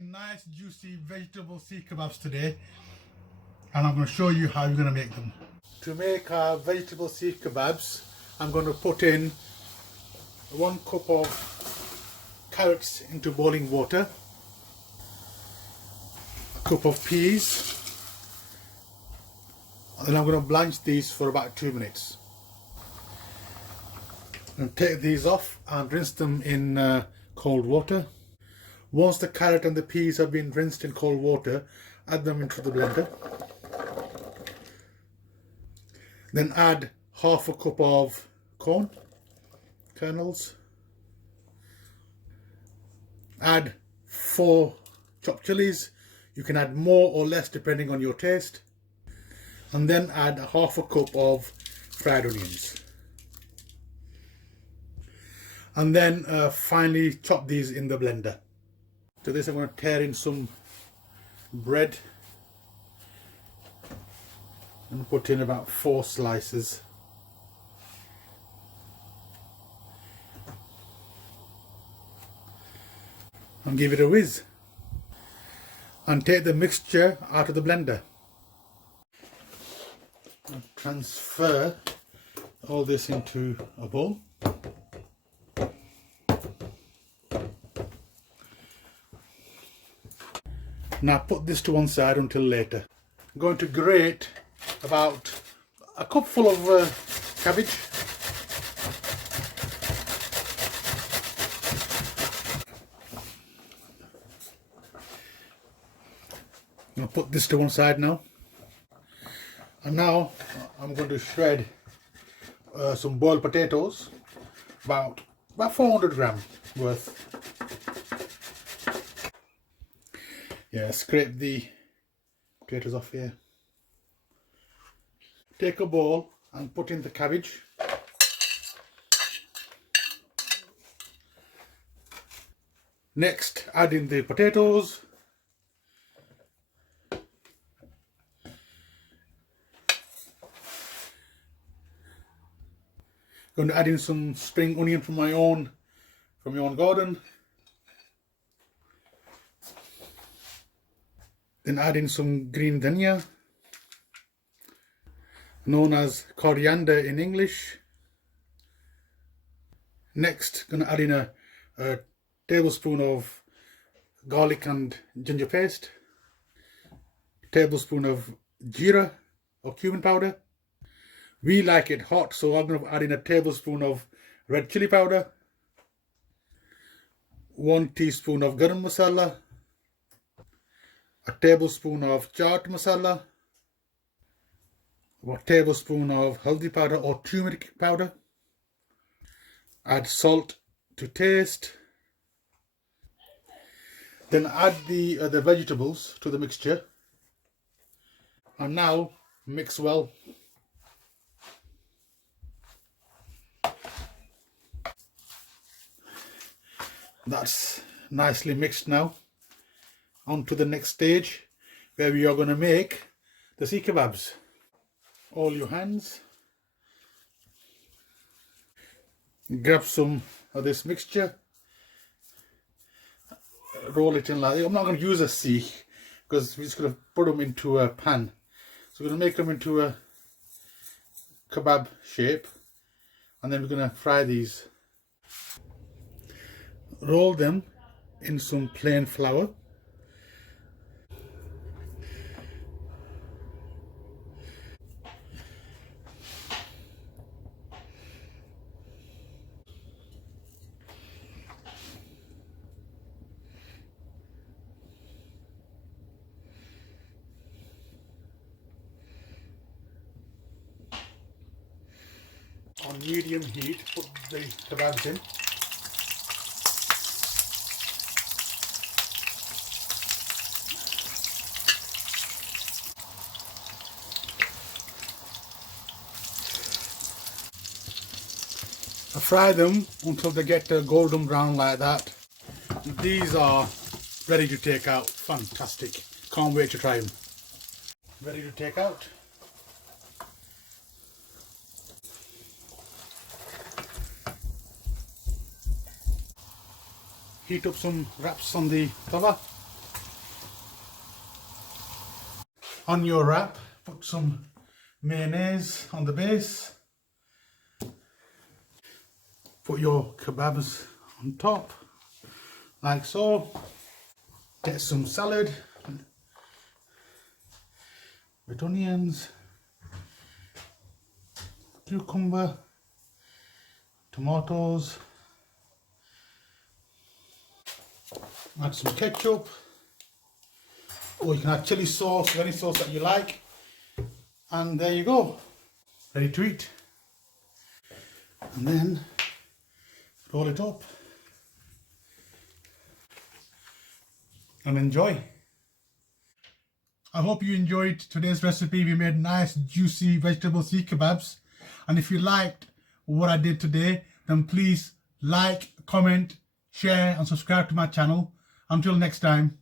Nice juicy vegetable Seekh kebabs today, and I'm going to show you how you're going to make them. To make our vegetable Seekh kebabs, I'm going to put in 1 cup of carrots into boiling water, a cup of peas, and then I'm going to blanch these for about 2 minutes. And take these off and rinse them in cold water. Once the carrot and the peas have been rinsed in cold water, add them into the blender. Then add half a cup of corn kernels. Add 4 chopped chilies. You can add more or less depending on your taste. And then add half a cup of fried onions. And then finally chop these in the blender. To this I'm going to tear in some bread and put in about 4 slices. And give it a whiz. And take the mixture out of the blender. And transfer all this into a bowl. Now put this to one side until later. I'm going to grate about a cupful of cabbage. I'll put this to one side now. And now I'm going to shred some boiled potatoes, about 400 gram worth. Yeah, scrape the potatoes off here. Take a bowl and put in the cabbage. Next, add in the potatoes. Going to add in some spring onion from my own garden. Then add in some green dhania, known as coriander in English. Next, going to add in a tablespoon of garlic and ginger paste, tablespoon of jeera or cumin powder. We like it hot, so I'm going to add in a tablespoon of red chili powder, 1 teaspoon of garam masala, a tablespoon of chaat masala, 1 tablespoon of haldi powder or turmeric powder. Add salt to taste. Then add the vegetables to the mixture. And now mix well. That's nicely mixed now. On to the next stage, where we are going to make the Seekh kebabs. All your hands. Grab some of this mixture. Roll it in like this. I'm not going to use a Seekh because we're just going to put them into a pan. So we're going to make them into a kebab shape, and then we're going to fry these. Roll them in some plain flour. On medium heat, put the kebabs in. Fry them until they get golden brown like that. These are ready to take out. Fantastic. Can't wait to try them. Ready to take out. Heat up some wraps on the tawa. On your wrap, put some mayonnaise on the base. Put your kebabs on top, like so. Get some salad with onions, cucumber, tomatoes. Add some ketchup, or you can add chili sauce or any sauce that you like, and there you go, ready to eat. And then roll it up and enjoy. I hope you enjoyed today's recipe. We made nice juicy vegetable seekh kebabs, and if you liked what I did today, then please like, comment, share and subscribe to my channel. Until next time.